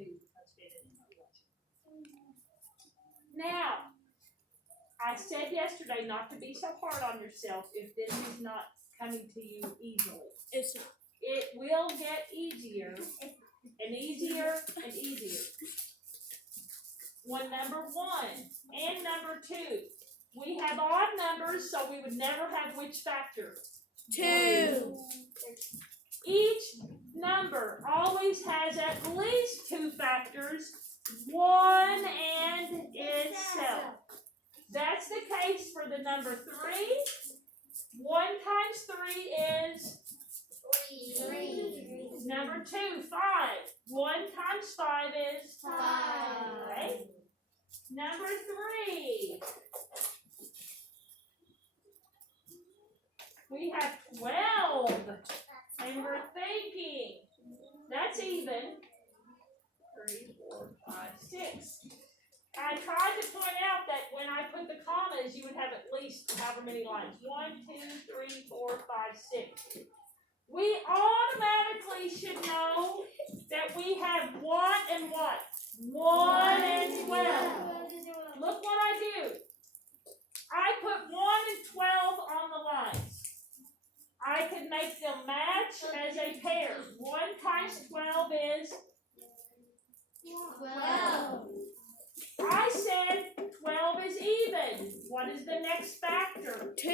2 because Ben didn't know what. Now, I said yesterday not to be so hard on yourself if this is not coming to you easily. It will get easier and easier and easier. When number 1 and number 2, we have odd numbers, so we would never have which factor? 2. Each number always has at least 2 factors, 1 and itself. That's the case for the number 3. 1 times 3 is 3. number 2, 5. 1 times 5 is 5. Right? Number 3. We have 12. And we're thinking. That's even. 3, 4, 5, 6. I tried to point out that when I put the commas, you would have at least however many lines. 1, 2, 3, 4, 5, 6. We automatically should know that we have what and what? 1 and 12. Look what I do. I put 1 and 12 on the lines. I can make them match as a pair. 1 times 12 is 12. I said 12 is even. What is the next factor? 2.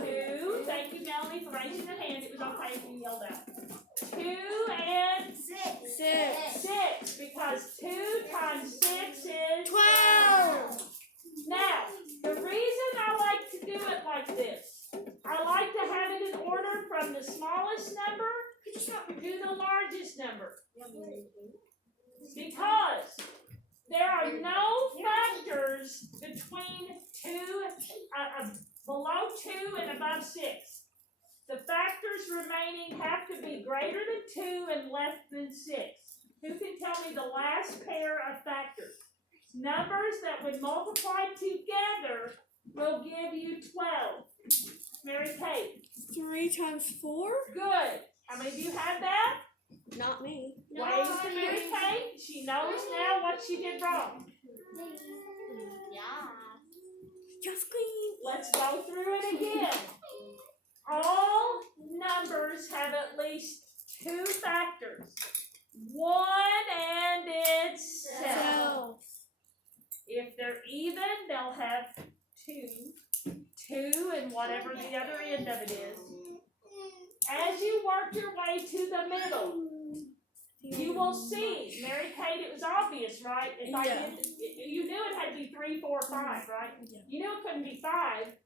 2. Thank you, Melanie, for raising your hand. It was okay if you yelled out. 2 and 6. 6. Because 2 times 6 is 12. Now, the reason I like to do it like this, I like to have it in order from the smallest number to the largest number. Because there are no factors between below 2 and above 6. The factors remaining have to be greater than 2 and less than 6. Who can tell me the last pair of factors? Numbers that when multiplied together will give you 12. Mary Kate. 3 times 4? Good. How many of you have that? Not me. Waves to Mary Kate. She knows now what she did wrong. Yeah. Just clean. Let's go through it again. All numbers have at least 2 factors. 1 and itself. If they're even, they'll have 2 and whatever the other end of it is. As you work your way to the middle, you will see, Mary Kate, it was obvious, right? If I Yeah. did, you knew it had to be 3, 4, 5, right? Yeah. You knew it couldn't be 5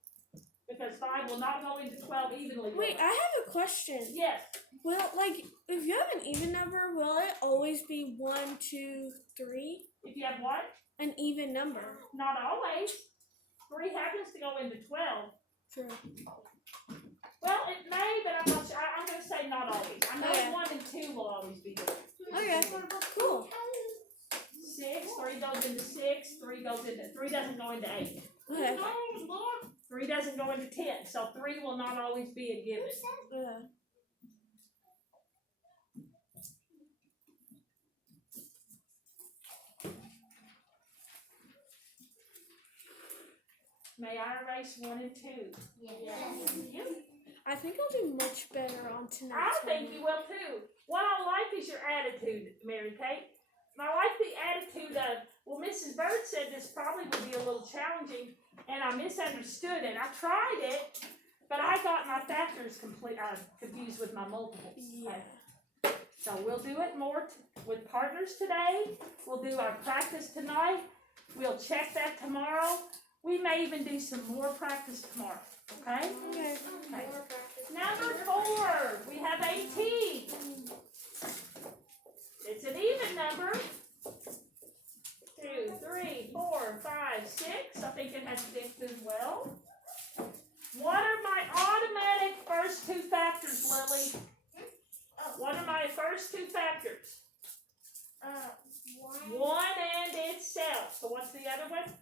because 5 will not go into 12 evenly. Wait, I have a question. Yes. Well, like, if you have an even number, will it always be 1, 2, 3? If you have what? An even number. Not always. 3 happens to go into 12. True. Well, it may, but I'm not sure. I'm going to say not always. I know Okay. 1 and 2 will always be there. Okay. Cool. 6, 3 goes into 6, 3 goes into 3 doesn't go into 8. Okay. 3 doesn't go into 10, so 3 will not always be a given. Okay. May I erase 1 and 2? Yes. You? I think I'll do much better on tonight's I think you will too. What I like is your attitude, Mary Kate. I like the attitude of, well, Mrs. Bird said this probably would be a little challenging, and I misunderstood it. I tried it, but I got my factors confused with my multiples. Yeah. So we'll do it more with partners today. We'll do our practice tonight. We'll check that tomorrow. We may even do some more practice tomorrow. Okay? Okay. Okay. Number 4, we have 18. It's an even number. 2, 3, 4, 5, 6. I think it has 6 as well. What are my automatic first 2 factors, Lily? What are my first 2 factors? 1 and itself. So what's the other one?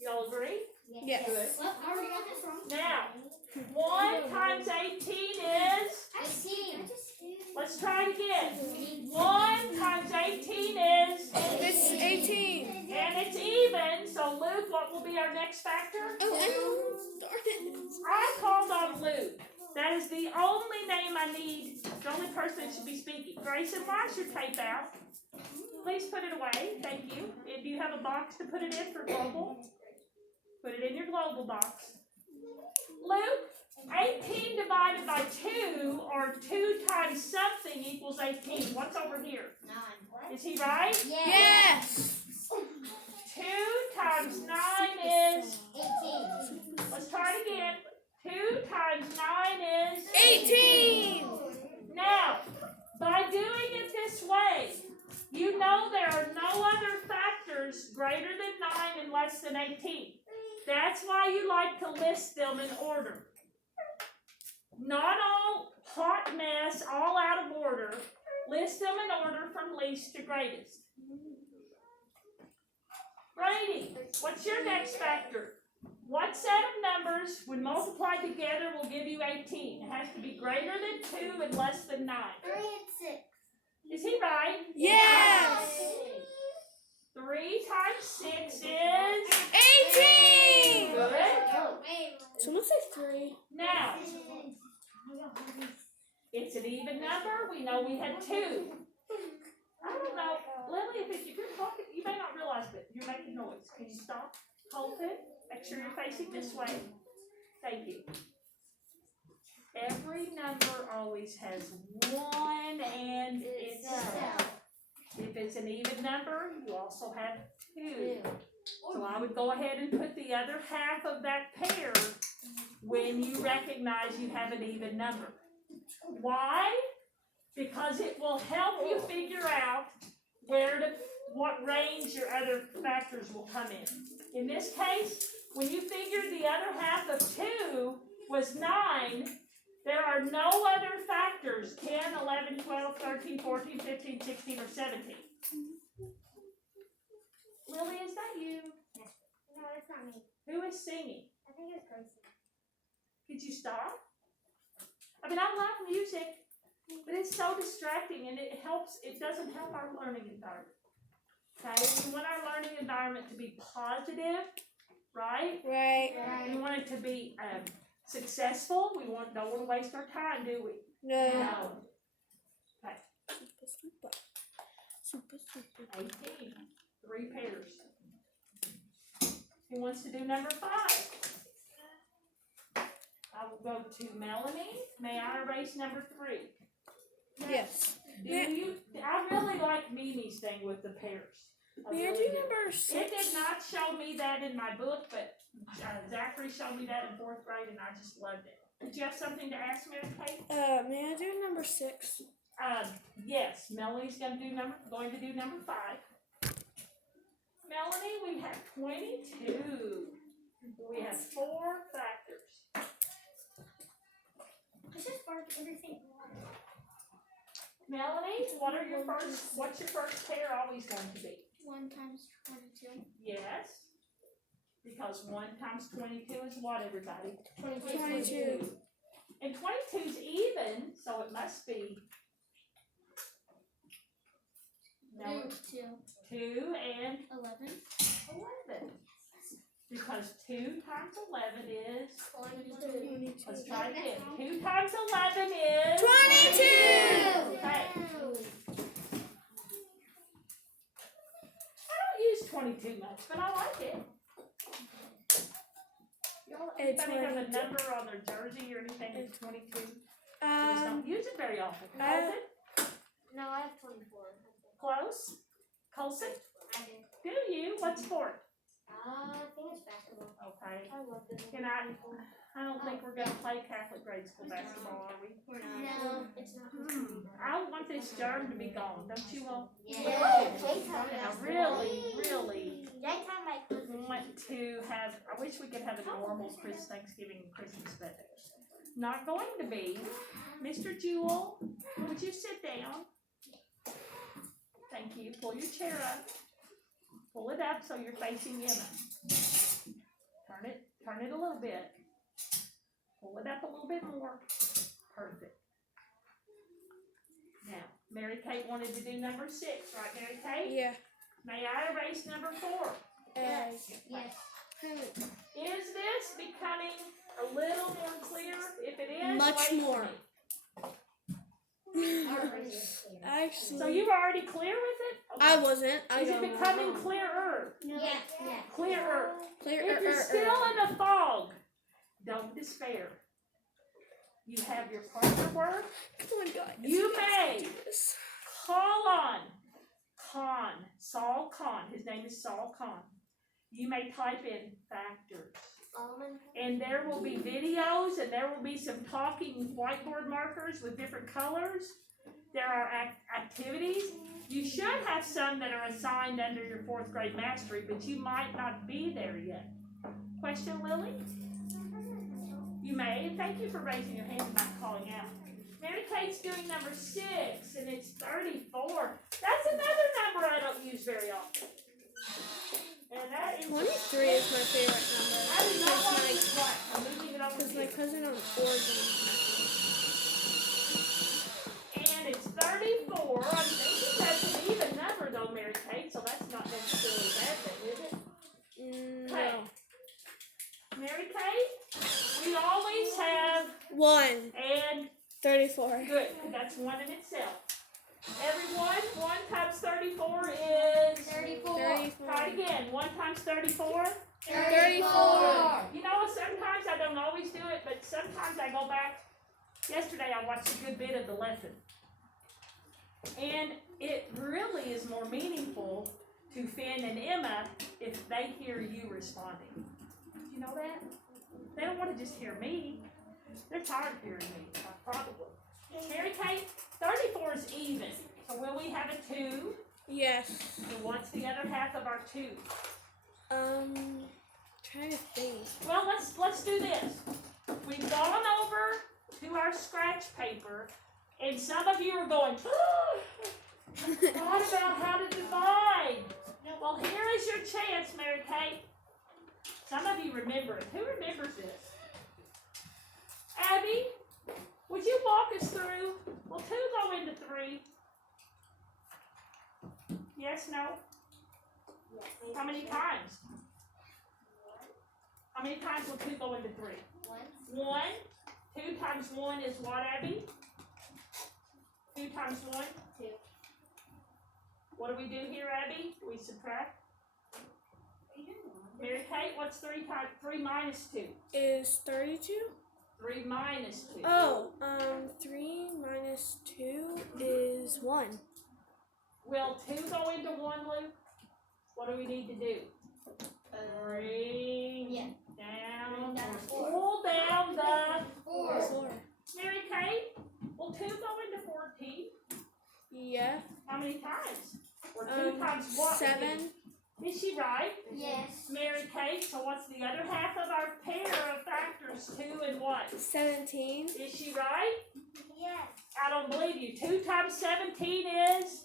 Y'all agree? Yes. Good. Well, I already got this wrong. Now, 1 times 18 is, 18. let's try it again. 1 times 18 what will be our next factor? Oh, I started. I called on Luke. That is the only name I need, the only person that should be speaking. Grayson, wash your tape out. Please put it away. Thank you. If you have a box to put it in for global, put it in your global box. Luke, 18 divided by 2, or 2 times something equals 18. What's over here? 9. Is he right? Yes. 2 times 9 is, 18. let's try it again. 2 times 9 is 18. Now, by doing it this way, you know there are no other factors greater than 9 and less than 18. That's why you like to list them in order. Not all hot mess, all out of order. List them in order from least to greatest. Brady, what's your next factor? What set of numbers, when multiplied together, will give you 18? It has to be greater than 2 and less than 9. 3 and 6. Is he right? Yes. 3 times 6 is 18. good. Someone say 3. Now, it's an even number. We know we had 2. I don't know, Lily, if you're talking, you may not realize that you're making noise. Can you stop? Hold it. Make sure you're facing this way. Thank you. Every number always has 1 and itself. If it's an even number, you also have 2. So I would go ahead and put the other half of that pair when you recognize you have an even number. Why? Because it will help you figure out what range your other factors will come in. In this case, when you figure the other half of 2 was 9, there are no other factors, 10, 11, 12, 13, 14, 15, 16, or 17. Lily, is that you? No, it's not me. Who is singing? I think it's Grayson. Could you stop? I mean, I love music, but it's so distracting and it doesn't help our learning environment. Okay, we want our learning environment to be positive, right? Right. We want it to be successful. We don't want to waste our time, do we? No. No. Super. 18. 3 pairs. Who wants to do number 5? I will go to Melanie. May I erase number 3? Yes. Do you? I really like Mimi's thing with the pairs. May I really do do. number It 6? did not show me that in my book, but Zachary showed me that in 4th grade, and I just loved it. Did you have something to ask Mary Kate? May I do number 6? Yes. Melanie's going to do number 5. Melanie, we have 22. We have 4 factors. Let's just mark everything. Melanie, what's your first pair always going to be? 1 times 22. Yes. Because 1 times 22 is what, everybody? 22. And 22 is even, so it must be. No, 2. 2 and 11. 11. Because 2 times 11 is, 22. let's try it again. 2 times 11 is 22. Okay. I don't use 22 much, but I like it. It's Anybody have a 22. number on their jersey or anything that's 22? Just Um, don't use it very often. I- Colton? No, I have 24. Close? Colson? I do. Do you? What sport? I think it's basketball. Okay. I love it. I don't think we're gonna play Catholic grade school basketball, are we? We're not. No, it's not. I want this germ to be gone, don't you all? Yeah. I really Daytime my cousin. want to have, I wish we could have a normal Thanksgiving and Christmas, but not going to be. Mr. Jewel, would you sit down? Thank you. Pull your chair up. Pull it up so you're facing Emma. Turn it a little bit. Pull it up a little bit more. Perfect. Now, Mary Kate wanted to do number 6, right, Mary Kate? yeah. May I erase number 4? Yes. Is this becoming a little more clear? If it is, Much wait for more. me. Actually, So you were already clear with it? I wasn't. I Is it don't know. becoming clearer? Yeah. Clearer. Clear. If you're still in a fog, don't despair. You have your partner work. Come on, guys. You guys may. can do this. Call on Saul Kahn. His name is Saul Kahn. You may type in factors. And there will be videos and there will be some talking whiteboard markers with different colors. There are activities. You should have some that are assigned under your 4th grade mastery, but you might not be there yet. Question, Lily? You may. Thank you for raising your hand and not calling out. Mary Kate's doing number 6, and it's 34. That's another number I don't use very often. And that is 23 is my favorite number. I do not want to use what? I'm moving it over Because to my you. cousin on Oregon. And it's 34. I'm thinking that's an even number though, Mary Kate, so that's not necessarily a bad thing, is it? No. Mary Kate, we always have 1. and 34. good. That's one in itself. Everyone, 1 times 34 is 34. try it again. 1 times 34. 34. You know, sometimes I don't always do it, but sometimes I go back. Yesterday I watched a good bit of the lesson. And it really is more meaningful to Finn and Emma if they hear you responding. You know that? They don't want to just hear me. They're tired of hearing me, probably. Mary Kate, 34 is even. So will we have a 2? Yes. And what's the other half of our 2? Trying to think. Well, let's do this. We've gone over to our scratch paper, and some of you are going, what about how to divide? Well, here is your chance, Mary Kate. Some of you remember it. Who remembers this? Abby, would you walk us through? Will 2 go into 3? Yes, no? How many times? How many times will 2 go into 3? 1. 2 times 1 is what, Abby? 2 times 1? 2. What do we do here, Abby? We subtract. Mary Kate, what's 3 times 3 minus 2? Is 32? 3 minus 2. Oh, 3 minus 2 is 1. Will 2 go into 1, Luke? What do we need to do? Bring down, pull down the 4. Mary Kate, will 2 go into 14? Yeah. How many times? Or 2 times what? 7. Is she right? Yes. Mary Kate, so what's the other half of our pair of factors? 2 and what? 17. Is she right? Yes. I don't believe you. 2 times 17 is?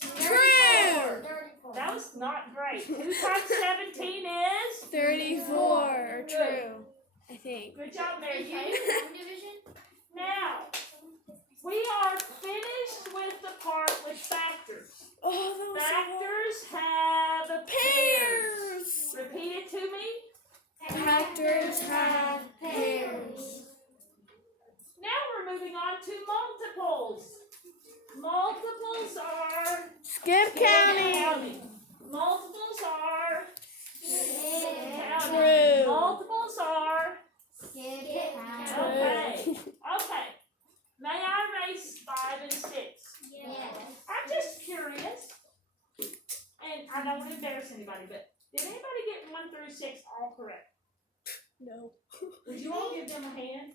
True. 34. That was not great. 2 times 17 is? 34. True. I think. Good job, Mary Kate. Division? Now, we are finished with the part with factors. Oh, that was Factors have pairs. Pairs. Repeat it to me. Factors have pairs. Now we're moving on to multiples. Multiples are Skip counting. Multiples are counting. True. Multiples are Yes. okay. Okay. May I erase 5 and 6? I'm just curious, and I don't want to embarrass anybody, but did anybody get 1 through 6 all correct? No. Would you all give them a hand?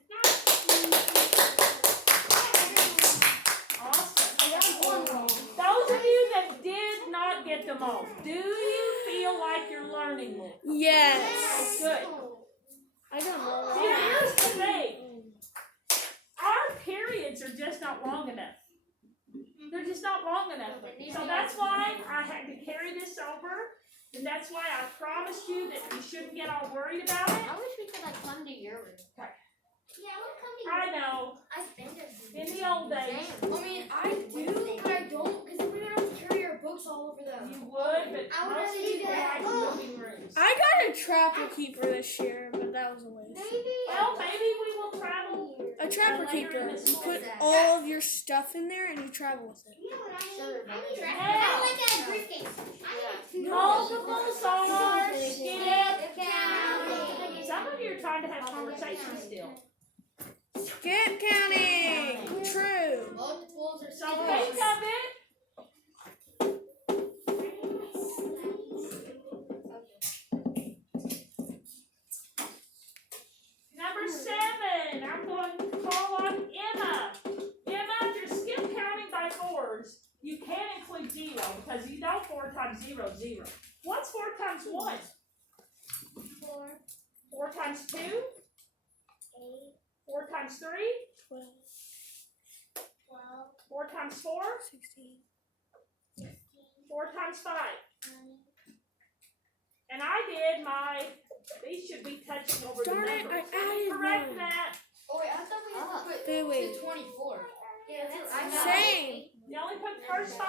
Awesome. Those of you that did not get them all, do you feel like you're learning more? Yes. Good. I don't know. See, here's the thing. Our periods are just not long enough. They're just not long enough. So that's why I had to carry this over. And that's why I promised you that you shouldn't get all worried about it. I wish we could come to your room. Yeah, I would come to I know. I think it's In the old days, I mean, I do, but I don't, because then we would have to carry our books all over them. you would, but I would most rather do people that. like moving rooms. I got a wanted a trapper keeper this year, but that was a waste. Well, maybe we will travel. A trapper Later in keeper. this You month. put all of your stuff in there and you travel with it. You know what I need? Now, I like a briefcase. I need multiples are skip counting. Some of you are trying to have conversation still. Skip counting. True. Multiples are So think of it. Number 7, I'm going to call on Emma. Emma, if you're skip counting by 4s, you can't include 0 because you know 4 times 0 is 0. What's 4 times 1? 4, 4 times 2? 8, 4 times 3? 12, 12, 4 times 4? 16. 4 times 5? 20. And I did my, these should be touching over Darn the it, numbers. I added Correct one. that. Oh wait, I thought we had to put Wait. to 24. Yeah, that's I know. Same. You only put the first 5.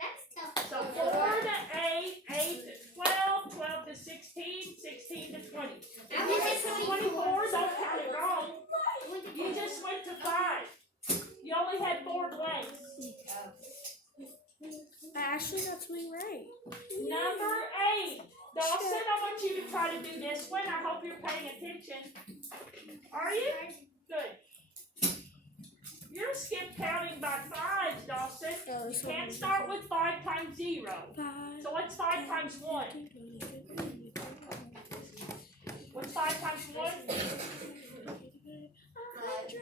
That's tough. So 4 to 8, 8 to 12, 12 to 16, 16 to 20. I went to 24, don't count it wrong. Went to You just went to 5. You only had 4 blanks. Actually, that's me right. Number 8. Dawson, I want you to try to do this one. I hope you're paying attention. Are you? Good. You're skip counting by 5s, Dawson. Oh, this You one can't was start with 5 times 0. 5. So what's 5 times 1? What's 5 times 1?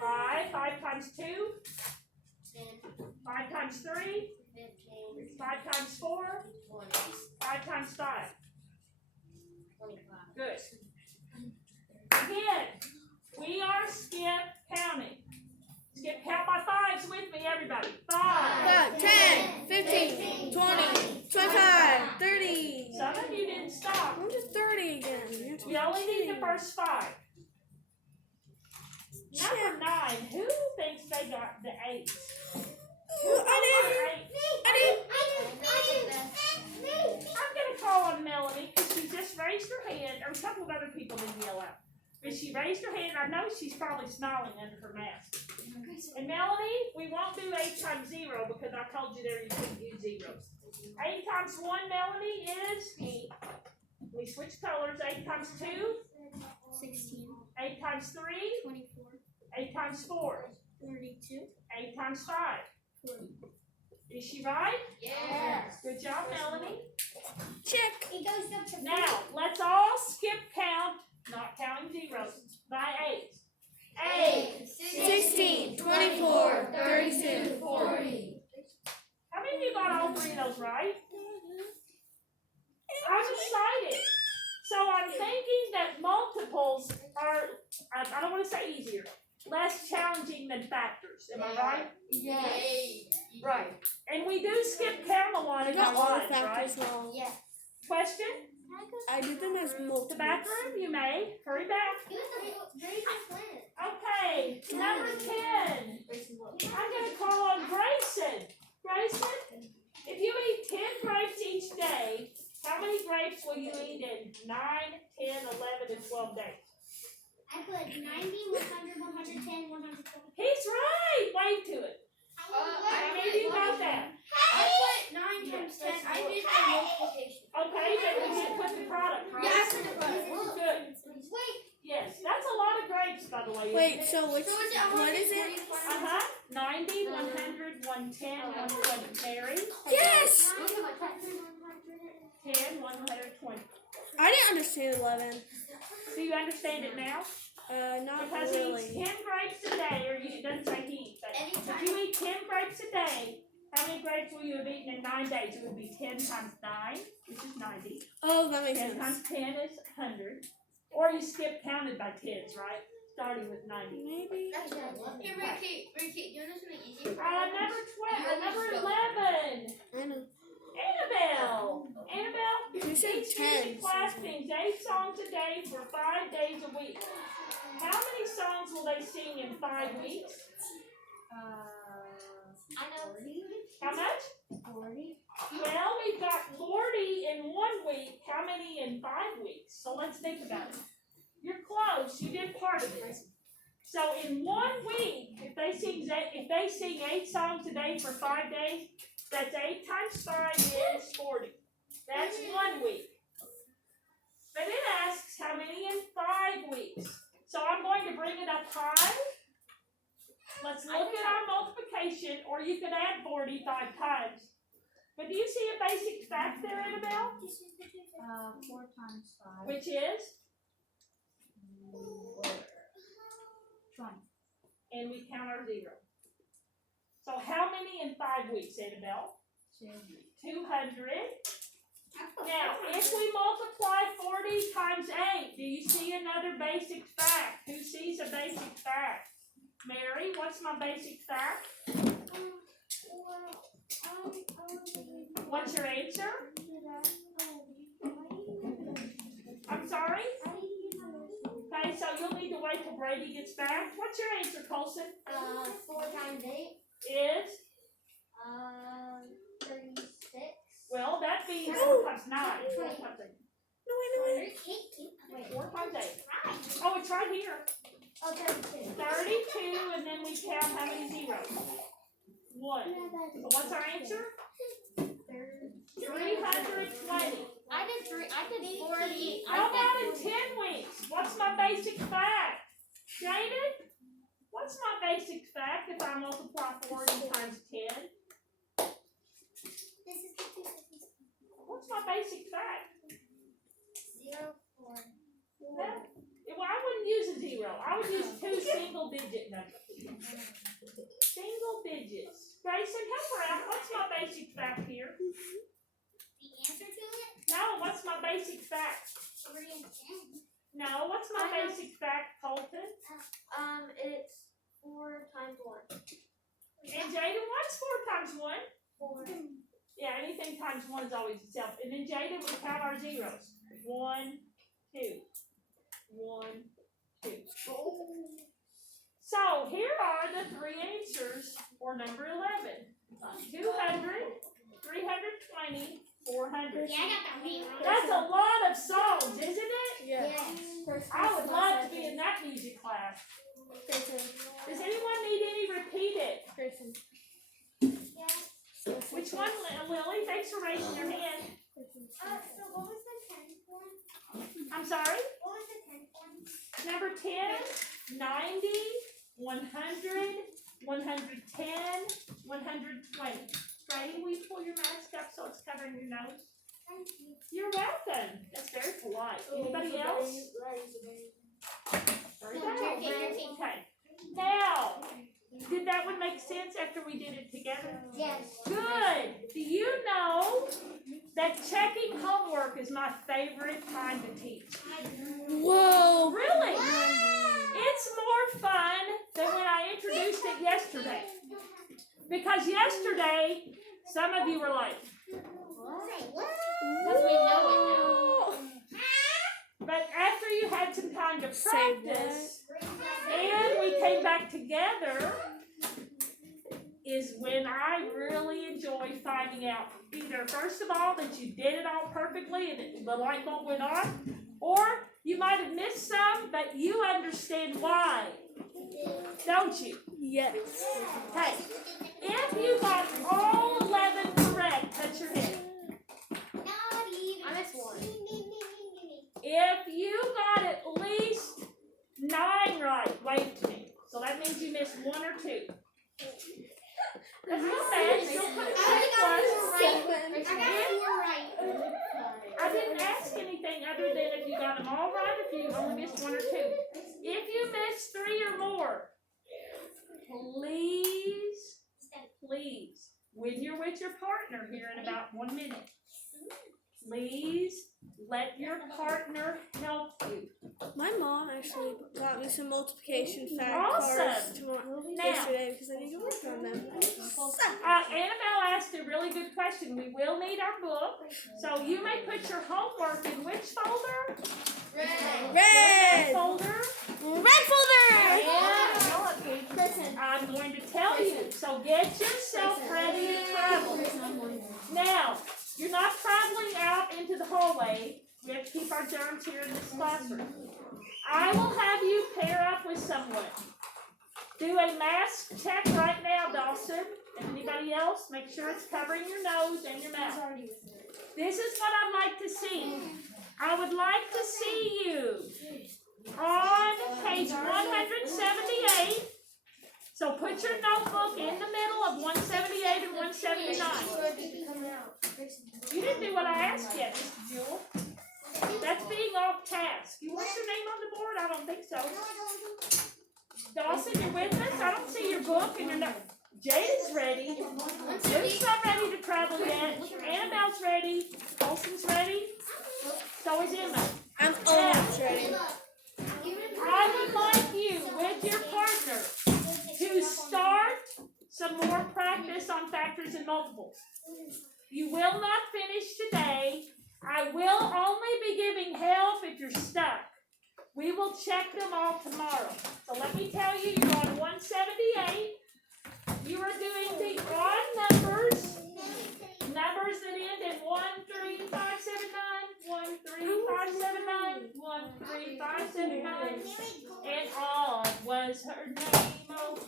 5. 5 times 2? 10, 5 times 3? 15, 5 times 4? 20, 5 times 5. 25. Good. Again, we are skip counting. Skip count by 5s with me, everybody. 5. 10, 15, 20, 25, 30. Some of you didn't stop. I'm just 30 again. You only need the first 5. Number 9. Who thinks they got the 8? I I'm gonna call on Melanie because she just raised her hand, or a couple of other people didn't yell out. But she raised her hand. I know she's probably smiling under her mask. And Melanie, we won't do 8 times 0 because I told you there you couldn't use zeros. 8 times 1, Melanie, is 8, we switch colors. 8 times 2, 16, 8 times 3, 24, 8 times 4, 32, 8 times 5. 40. Is she right? Yes. Good job, Melanie. check. It goes up to Now, let's all skip count, not counting zeros, by 8. 8. 16, 24, 32, 40. How many of you got all 3 of those right? I'm excited. So I'm thinking that multiples are, I don't want to say easier, less challenging than factors. Am I right? Yes. Right. And we do skip count a lot I in got our all the lives, right? factors wrong. Yeah. Question? I did them as The multiples. back room, you may. Hurry back. It was a very good plan. Okay, number 10. I'm going to call on Grayson. Grayson, if you eat 10 grapes each day, how many grapes will you eat in 9, 10, 11, and 12 days? I put 90, 100, 110, 120. He's right. Wave to it. How many of you got that? I put 9 times 10. I did the multiplication. Okay, but we didn't put the product, right? Yeah, I put the product. Good. Wait, Yes, that's a lot of grapes, by the way. Wait, so which, So is it what is it? Uh-huh. 90, 100, 110, 120. Mary? Yes! 10, 120. I didn't understand 11. Do you understand it now? Not Because he really. eats 10 grapes a day, or it doesn't say he eats, but if you eat 10 grapes a day, how many grapes will you have eaten in 9 days? It would be 10 times 9, which is 90. Oh, that makes 10 sense. times 10 is 100. Or you skip counted by 10s, right? Starting with 90. Maybe. Hey, Ricky, do you want to make it easy? Number 11. I know. Annabelle. Annabelle, You said each 10. music class sings 8 songs a day for 5 days a week. How many songs will they sing in 5 weeks? I know. How much? 40. Well, we you got 40 in 1 week, how many in 5 weeks? So let's think about it. You're close. You did part of it. So in 1 week, if they sing 8 songs a day for 5 days, that's 8 times 5 is 40. That's 1 week. But it asks how many in 5 weeks. So I'm going to bring it up high. Let's look at our multiplication, or you could add 45 times. But do you see a basic fact there, Annabelle? 4 times 5. Which is? 20. And we count our zero. So how many in 5 weeks, Annabelle? 200. Now, if we multiply 40 times 8, do you see another basic fact? Who sees a basic fact? Mary, what's my basic fact? What's your answer? I'm sorry? Okay, so you'll need to wait till Brady gets back. What's your answer, Colson? 4 times 8 Is? 36. Well, that means 4 times 9. 4 times 8. No, wait. 4 times 8. Oh, it's right here. Oh, 32. 32, and then we count how many zeros? 1. So what's our answer? 320. I did 40. How about in 10 weeks? What's my basic fact? Jaden? What's my basic fact if I multiply 40 times 10? What's my basic fact? 0, 4. Well, I wouldn't use a 0. I would use 2 single-digit numbers. Single digits. Grayson, help her out. What's my basic fact here? The answer to it? No, what's my basic fact? 3 and 10. No, what's my basic fact, Colton? It's 4 times 1. And Jaden, what's 4 times 1? 4. Yeah, anything times 1 is always itself. And then Jaden, we count our zeros. 1, 2. 1, 2. So here are the 3 answers for number 11. 200, 320, 400. Yeah, I got that right. That's a lot of songs, isn't it? Yeah. I would love to be in that music class. Does anyone need any repeated? Grayson. Which one, Lily? Thanks for raising your hand. So what was the 10th one? I'm sorry? What was the 10th one? Number 10, 90, 100, 110, 120. Brady, will you pull your mask up so it's covering your nose? Thank you. You're welcome. That's very polite. Anybody else? Very good. Okay. Now, did that one make sense after we did it together? Yes. Good. Do you know that checking homework is my favorite time to teach? Whoa. Really? It's more fun than when I introduced it yesterday. Because yesterday, some of you were like, Because we know it now. but after you had some time to Say practice, and we came back together, is when I really enjoy finding out either, first of all, that you did it all perfectly and the light bulb went on, or you might have missed some, but you understand why, don't you? Yes. Hey, if you got all 11 correct, touch your head. I missed 1. If you got at least 9 right, wave to me. So that means you missed 1 or 2. That's not bad. Still put it I didn't ask anything other than if you got them all right, if you only missed 1 or 2. If you missed 3 or more, please, when you're with your partner here in about 1 minute, please let your partner help you. My mom actually got me some multiplication fact Awesome. cards yesterday because I need to work on them. Annabelle asked a really good question. We will need our book, so you may put your homework in which folder? Red Folder. folder. I'm going to tell you. So get yourself ready to travel. Now, you're not the hallway. We have to keep our germs here in this classroom. I will have you pair up with someone. Do a mask check right now, Dawson. And anybody else, make sure it's covering your nose and your mouth. This is what I'd like to see. I would like to see you on page 178. So put your notebook in the middle of 178 and 179. You didn't do what I asked yet, Mr. Jewell. That's being off task. You want your name on the board? I don't think so. Dawson, you're with us? I don't see your book and your note. Jaden's ready. Luke's not ready to travel yet. Annabelle's ready. Olsen's ready. So is Emma. I'm almost ready. I would like you, with your partner, to start some more practice on factors and multiples. You will not finish today. I will only be giving help if you're stuck. We will check them all tomorrow. So let me tell you, you're on 178. You are doing the odd numbers that end in 13579, 13579, 13579, and odd was her name. Oh,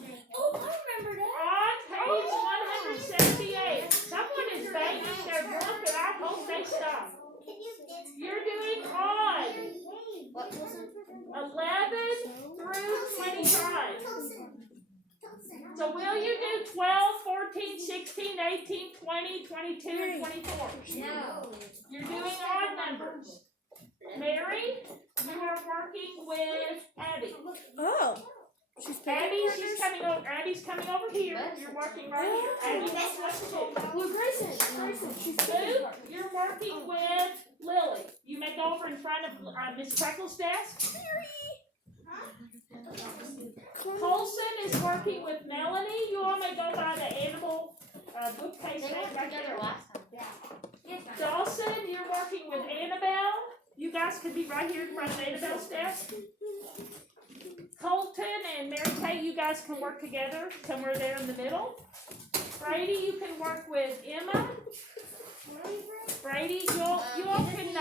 I remember that. On page 178, someone is banging their book and I hope they stop. You're doing odd 11 through 25. So will you do 12, 14, 16, 18, 20, 22, and 24? No. You're doing odd numbers. Mary, you are working with Abby. Oh. She's Abby's coming over here. You're working right here. Abby knows what to do. Well, Grayson, she's Luke, you're working with Lily. You may go over in front of Miss Freckles' desk. Colson is working with Melanie. You all may go by the animal bookcase back there. Dawson, you're working with Annabelle. You guys could be right here in front of Annabelle's desk. Colton and Mary Kay, you guys can work together somewhere there in the middle. Brady, you can work with Emma. Brady, you all can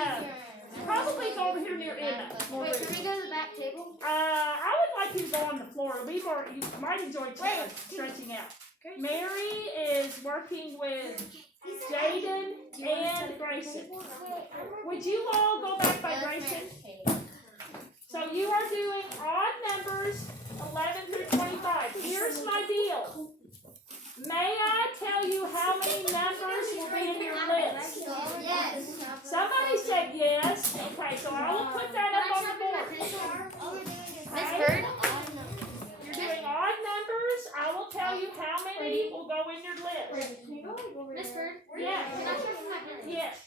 probably go over here near Emma. Wait, can we go to the back table? I would like you to go on the floor. You might enjoy stretching out. Mary is working with Jaden and Grayson. Would you all go back by Grayson? So you are doing odd numbers 11 through 25. Here's my deal. May I tell you how many numbers will be in your list? Yes. Somebody said yes. Okay, so I will put that up on the board. Miss Bird? You're doing odd numbers. I will tell you how many will go in your list. Miss Bird? Yes. Can I search for my pen? Yes.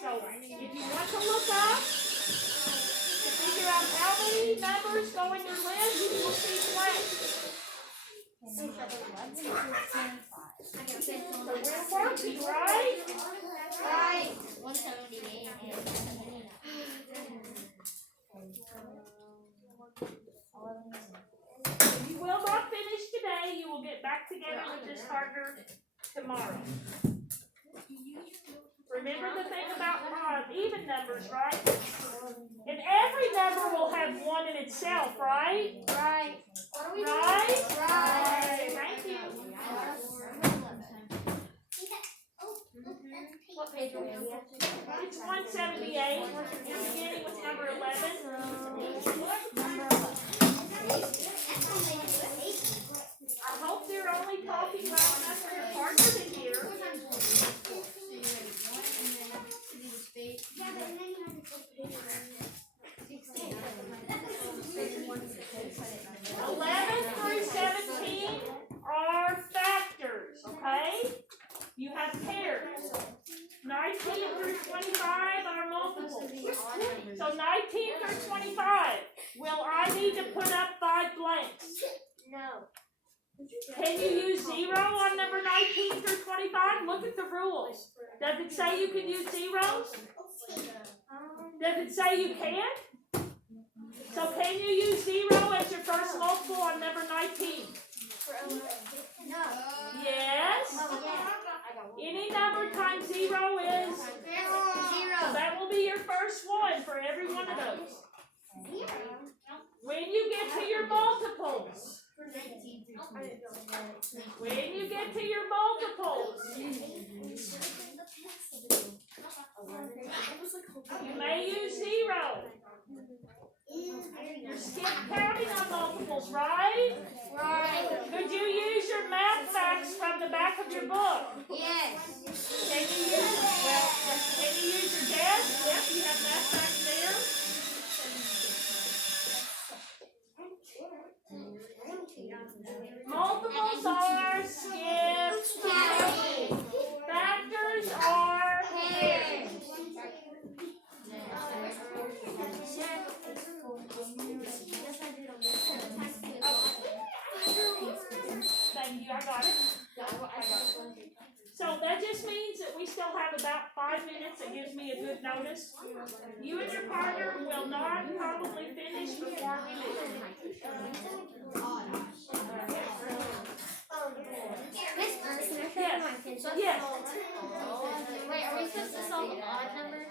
So if you want to look up to figure out how many numbers go in your list, you will see blank. So we're working, right? Right. 178 and 79. You will not finish today. You will get back together with this partner tomorrow. Remember the thing about even numbers, right? And every number will have one in itself, right? Right. Right? Right. Thank you. What page are we on? It's 178. You're beginning with number 11. I hope they're only talking loud enough for your partner to hear. 11 through 17 are factors, okay? You have pairs. 19 through 25 are multiples. So 19 through 25, will I need to put up 5 blanks? No. Can you use 0 on number 19 through 25? Look at the rules. Does it say you can use zeros? Does it say you can't? So can you use 0 as your first multiple on number 19? No. Yes? I got Any number times 0 is? 0. That will be your first one for every one of those. When you get to your multiples, when you get to your multiples, you may use 0. You're skip counting on multiples, right? Right. Could you use your math facts from the back of your book? Yes. Can you use your desk? Yep, you have math facts there. Multiples are skipped. Factors are pairs. Thank you, I got it. So that just means that we still have about 5 minutes. It gives me a good notice. You and your partner will not probably finish before we leave. Yes. Yes. Wait, are we supposed to solve the odd number?